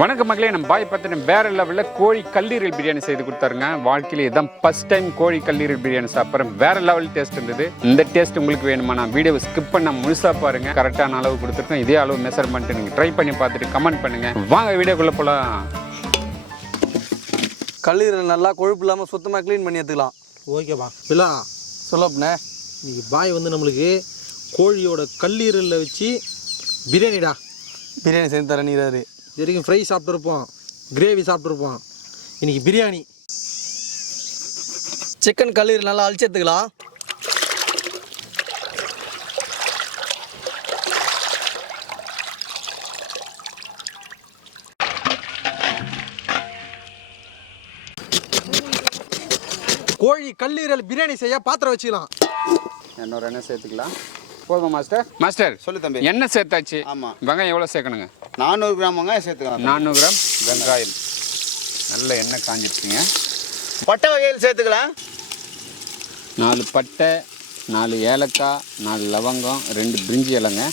வணக்கம் மக்களே, நம்ம பாய் பார்த்தீங்கன்னா வேற லெவலில் கோழி கல்லீரல் பிரியாணி செய்து கொடுத்தாருங்க. வாழ்க்கையில இதான் ஃபர்ஸ்ட் டைம் கோழி கல்லீரல் பிரியாணி சாப்பிட்றேன். வேற லெவல் டேஸ்ட் இருந்தது. இந்த டேஸ்ட் உங்களுக்கு வேணுமா? நான் வீடியோ ஸ்கிப் பண்ண முழுசா பாருங்க. கரெக்டான அளவு கொடுத்துருக்கேன். இதே அளவு மெஷர்மெண்ட் நீங்க ட்ரை பண்ணி பார்த்துட்டு கமெண்ட் பண்ணுங்க. வாங்க வீடியோக்குள்ள போலாம். கல்லீரல் நல்லா கொழுப்பு இல்லாமல் சுத்தமாக க்ளீன் பண்ணி எடுத்துக்கலாம். ஓகேப்பா பிள்ளா சொல்லப்பண்ணே. இன்னைக்கு பாய் வந்து நம்மளுக்கு கோழியோட கல்லீரலில் வச்சு பிரியாணிடா பிரியாணி செஞ்சு தர நீராரு. இது வரைக்கும் ஃப்ரை சாப்பிட்ருப்போம், கிரேவி சாப்பிட்ருப்போம். இன்னைக்கு பிரியாணி. சிக்கன் கல்லீரல் நல்லா அழிச்சு எடுத்துக்கலாம். கோழி கல்லீரல் பிரியாணி செய்ய பாத்திரம் வச்சுக்கலாம். இன்னொரு எண்ணெய் சேர்த்துக்கலாம். போதுமா மாஸ்டர்? மாஸ்டர் சொல்லு தம்பி. எண்ணெய் சேர்த்தாச்சு. ஆமாம். வெங்காயம் எவ்வளோ சேர்க்கணுங்க? 400 கிராம் வெங்காயம் சேர்த்துக்கலாம். 400 கிராம் வெங்காயம். நல்ல எண்ணெய் காஞ்சிருச்சுங்க. பட்டை வகையில் சேர்த்துக்கலாம். 4 பட்டை, 4 ஏலக்காய், 4 லவங்கம், 2 பிரிஞ்சி இலைங்க.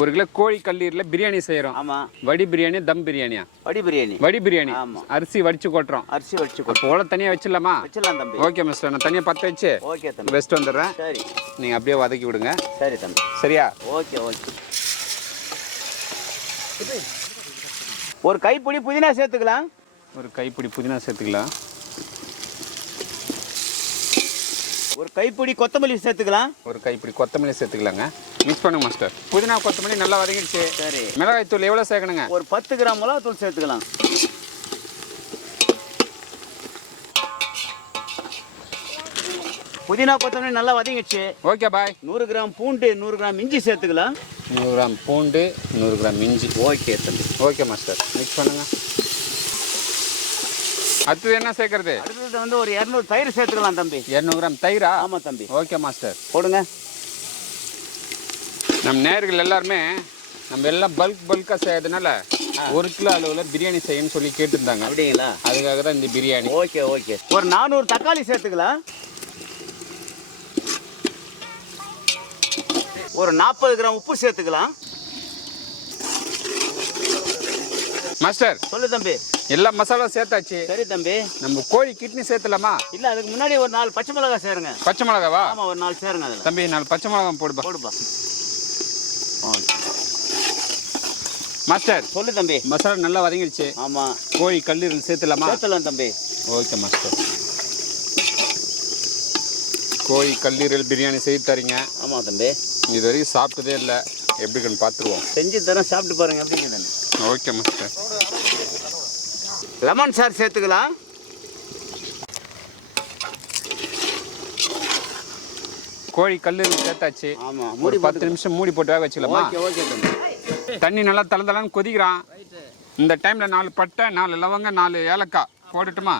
1 கிலோ கோழி கல்லீரலில் பிரியாணி செய்கிறோம். ஆமாம். வடி பிரியாணி, தம் பிரியாணியா? வடி பிரியாணி. வடி பிரியாணி. ஆமாம். அரிசி வடிச்சு கொட்டுறோம். அரிசி வச்சு போல தனியாக வச்சிடலாமா? வச்சிடலாம் தம்பி. ஓகே மிஸ்டர், நான் தனியாக பற்ற வச்சு ஓகே தம்பி. வெஸ்ட் வந்துடுறேன். சரி, நீங்கள் அப்படியே வதக்கி விடுங்க. சரி தம்பி. சரியா? Okay okay. ஒரு கைப்பிடி புதினா சேர்த்துக்கலாம். ஒரு கைப்பிடி புதினா சேர்த்துக்கலாம். ஒரு கைப்பிடி கொத்தமல்லி சேர்த்துக்கலாம். ஒரு கைப்பிடி கொத்தமல்லி சேர்த்துக்கலாங்க. மிக்ஸ் பண்ணுங்க மாஸ்டர். புதினா கொத்தமல்லி நல்லா வதங்கிடுச்சு. சரி. மிளகாய் தூள் எவ்வளோ சேர்க்கணுங்க? ஒரு 10 கிராம் மிளகாத்தூள் சேர்த்துக்கலாம். புதினா கொத்தமல்லி நல்லா வதங்கிடுச்சு. Okay bye. 100 கிராம் பூண்டு, 100 கிராம் இஞ்சி சேர்த்துக்கலாம். 100 கிராம் பூண்டு, 100 கிராம் இஞ்சி. ஓகே தம்பி. ஓகே மாஸ்டர், மிக்ஸ் பண்ணுங்க. அடுத்தது என்ன சேர்க்கறது? அடுத்தது வந்து ஒரு 200 தயிர் சேர்த்துக்கலாம் தம்பி. 200 கிராம் தயிரா? ஆமாம் தம்பி. ஓகே மாஸ்டர், போடுங்க. நம்ம நேயர்கள் எல்லாருமே நம்ம எல்லாம் பல்காக செய்யறதுனால 1 கிலோ அளவில் பிரியாணி செய்யணும்னு சொல்லி கேட்டுருந்தாங்க. அப்படிங்களா? அதுக்காக தான் இந்த பிரியாணி. Okay okay. ஒரு 400 தக்காளி சேர்த்துக்கலாம். ஒரு 40 கிராம் உப்பு சேர்த்துக்கலாம். மாஸ்டர் சொல்லு தம்பி. எல்லா மசாலா சேர்த்தாச்சு. சரி தம்பி. நம்ம கோழி கிட்னி சேர்த்துலாமா? இல்ல, அதுக்கு முன்னாடி ஒரு 4 பச்சை மிளகாய் சேருங்க. பச்சை மிளகாவா? ஆமா, ஒரு 4 சேருங்க அதுல. தம்பி 4 பச்சை மிளகாய் போடுப்பா. போடுப்பா. மாஸ்டர் சொல்லு தம்பி. மசாலா நல்லா வதங்கிடுச்சு. ஆமா. கோழி கல்லீரல் சேர்த்துலாமா? சேர்த்துலாம் தம்பி. Okay master. கோழி கல்லீரல் பிரியாணி செய்து தரீங்க. ஆமா தம்பி. இது வரைக்கும் சாப்பிட்டதே இல்லை, எப்படின்னு பார்த்துருவோம். செஞ்சு தரேன், சாப்பிட்டு பாருங்க எப்படிங்க. Okay master. லெமன் சார் சேர்த்துக்கலாம். கோழி கல்லீரல் சேர்த்தாச்சு. ஆமா. ஒரு 10 நிமிஷம் மூடி போட்டு வேக வச்சுக்கலாமா? ஓகே ஓகே தம்பி. தண்ணி நல்லா தளதளன்னு கொதிக்கிறான். இந்த டைமில் 4 பட்டை, 4 லவங்கம், 4 ஏலக்காய் போட்டுட்டுமா?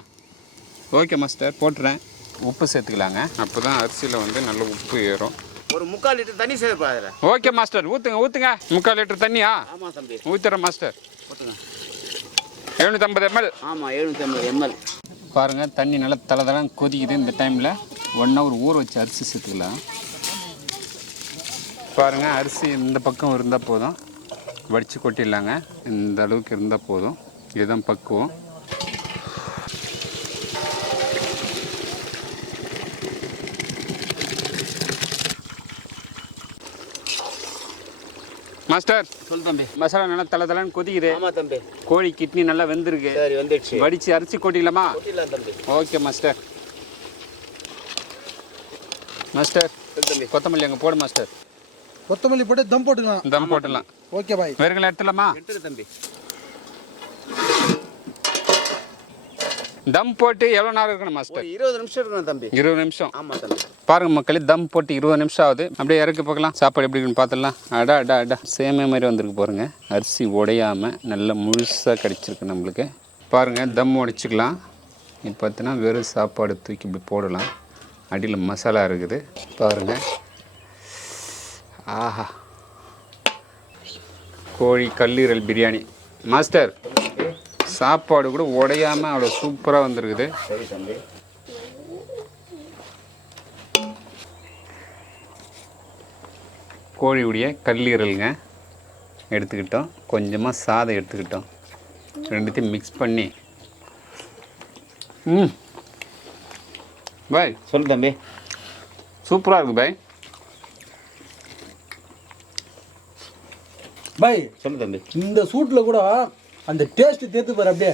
ஓகே மாஸ்டர், போட்டுறேன். உப்பு சேர்த்துக்கலாங்க. அப்போ தான் அரிசியில் வந்து நல்ல உப்பு ஏறும். ஒரு 3/4 லிட்டர் தண்ணி சேர்ப்பா அதில். ஓகே மாஸ்டர், ஊற்றுங்க 3/4 லிட்டர் தண்ணியா? ஆமா தம்பி. ஊற்றுறேன் மாஸ்டர். ஊற்றுங்க. 750 ml. ஆமா, 750 ml. பாருங்கள், தண்ணி நல்லா தளதளன்னு கொதிக்குது. இந்த டைமில் 1 hour ஊற வச்சு அரிசி சேர்த்துக்கலாம். பாருங்கள், அரிசி இந்த பக்கம் இருந்தால் போதும், வடித்து கொட்டிடலாங்க. இந்த அளவுக்கு இருந்தால் போதும். இதுதான் பக்குவம். மாஸ்டர் சொல்லு தம்பி. மசாலா நல்லா தளதளன்னு கொதிக்குது. ஆமா தம்பி. கோழி கிட்னி நல்லா வெந்திருக்கு. சரி, வந்துடுச்சு. வடித்து அரிசி கொட்டிடலாமா? கொட்டிடலாம் தம்பி. Okay master. மாஸ்டர் தம்பி. கொத்தமல்லி அங்கே போடு மாஸ்டர். கொத்தமல்லி போட்டு தம் போட்டுக்கலாம். தம் போட்டுடலாம். Okay bye. வேறுகளை எடுத்துடலாமா? எடுத்துரு தம்பி. தம் போட்டு எவ்வளோ நேரம் இருக்கணும் மாஸ்டர்? ஒரு 20 நிமிஷம் இருக்கணும் தம்பி. 20 நிமிஷம். ஆமா தம்பி. பாருங்க மக்களே, தம் போட்டு 20 நிமிஷம் ஆகுது. அப்படியே இறக்கி பார்க்கலாம் சாப்பாடு எப்படி இருக்குன்னு பார்த்துடலாம். அடா சேமே மாதிரி வந்திருக்கு பாருங்க. அரிசி உடையாமல் நல்லா முழுசாக கிடச்சிருக்கு நம்மளுக்கு. பாருங்கள், தம் உடைச்சிக்கலாம். இப்போ பார்த்தீங்கன்னா வெறும் சாப்பாடு தூக்கி இப்படி போடலாம். அடியில் மசாலா இருக்குது பாருங்கள். ஆஹா, கோழி கல்லீரல் பிரியாணி. மாஸ்டர் சாப்பாடு கூட உடையாமல் அவ்வளோ சூப்பராக வந்துருக்குது. சரி தம்பி. கோழியுடைய கல்லீரலுங்க. எடுத்துக்கிட்டோம், கொஞ்சமாக சாதம் எடுத்துக்கிட்டோம், ரெண்டுத்தையும் மிக்ஸ் பண்ணி பாய் சொல்லு தம்பி. சூப்பராக இருக்குது பாய். பாய் சொல்லு தம்பி. இந்த சூட்டில் கூட அந்த டேஸ்ட் தேர்த்து பாரு அப்படியே.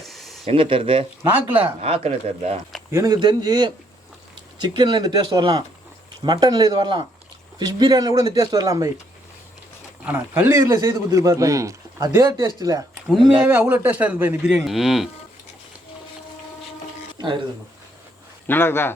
எங்கே தருது? நாக்கில். நாக்கில் தருதா? எனக்கு தெரிஞ்சு சிக்கனில் இந்த டேஸ்ட் வரலாம், மட்டனில் இது வரலாம், ஃபிஷ் பிரியாணியில் கூட இந்த டேஸ்ட் வரலாம் பாய். ஆனால் கல்லீரில் செய்து கொடுத்துருப்பாரு பாய், அதே டேஸ்ட்டில் உண்மையாகவே அவ்வளோ டேஸ்ட்டாக இருக்குது பாய் இந்த பிரியாணி. நல்லா இருக்குதா?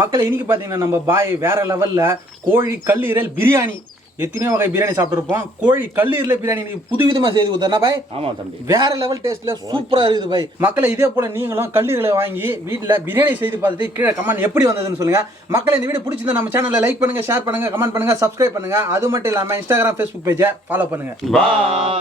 மக்களை இன்னைக்கு பார்த்தீங்கன்னா நம்ம பாய் வேற லெவலில் கோழி கல்லீரல் பிரியாணி, எத்தனையோ வகை பிரியாணி சாப்பிட்ருப்போம், கோழி கல்லீரல் பிரியாணி புதுவிதமாக செய்து கொடுத்தா பாய். ஆமாம் தம்பி, வேற லெவல் டேஸ்ட்டில் சூப்பராக இருக்குது பாய். மக்களை இதே போல் நீங்களும் கல்லீரலை வாங்கி வீட்டில் பிரியாணி செய்து பார்த்துட்டு கீழே கமெண்ட் எப்படி வந்ததுன்னு சொல்லுங்கள். மக்களை இந்த வீடியோ பிடிச்சிருந்தா நம்ம சேனலில் லைக் பண்ணுங்கள், ஷேர் பண்ணுங்கள், கமெண்ட் பண்ணுங்கள், சப்ஸ்கிரைப் பண்ணுங்கள். அது மட்டும் இல்லாமல் இன்ஸ்டாகிராம், ஃபேஸ்புக் பேஜை ஃபாலோ பண்ணுங்கள். பாய்.